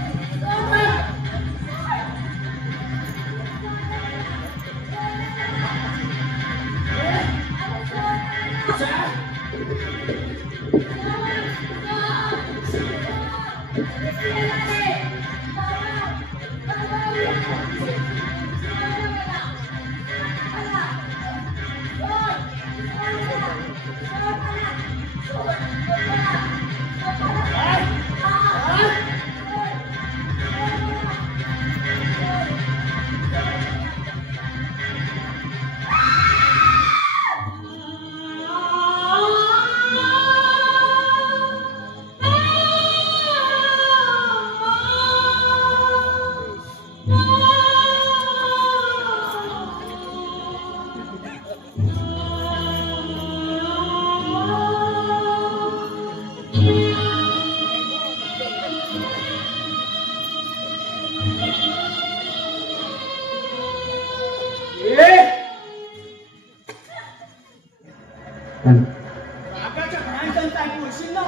रागाच्या भयंकर ऐकू असेल ना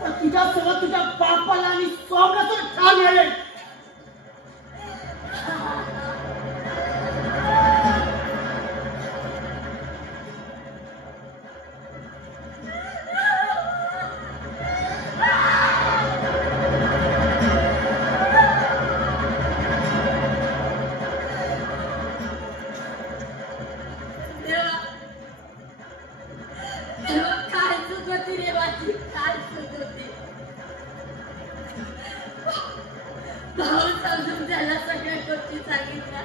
तर तुझ्यासोबत तुझ्या बापाला आणि स्वामीचं ठाण मिळेल भाऊ समजून त्याला सगळ्या गोष्टी सांगितल्या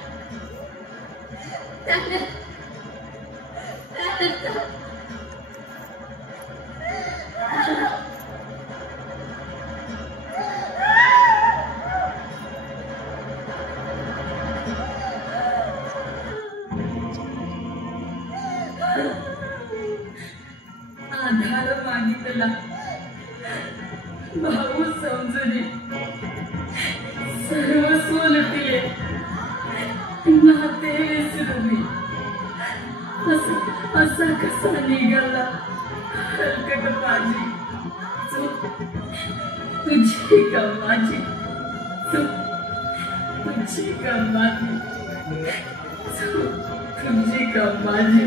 आधार मागितला भाऊ समजून सर्वस्व लुटले नाते विसरले असा कसा निघाला हलकट माझी तुझी का माझी तुझी का माझी तुझी का माझी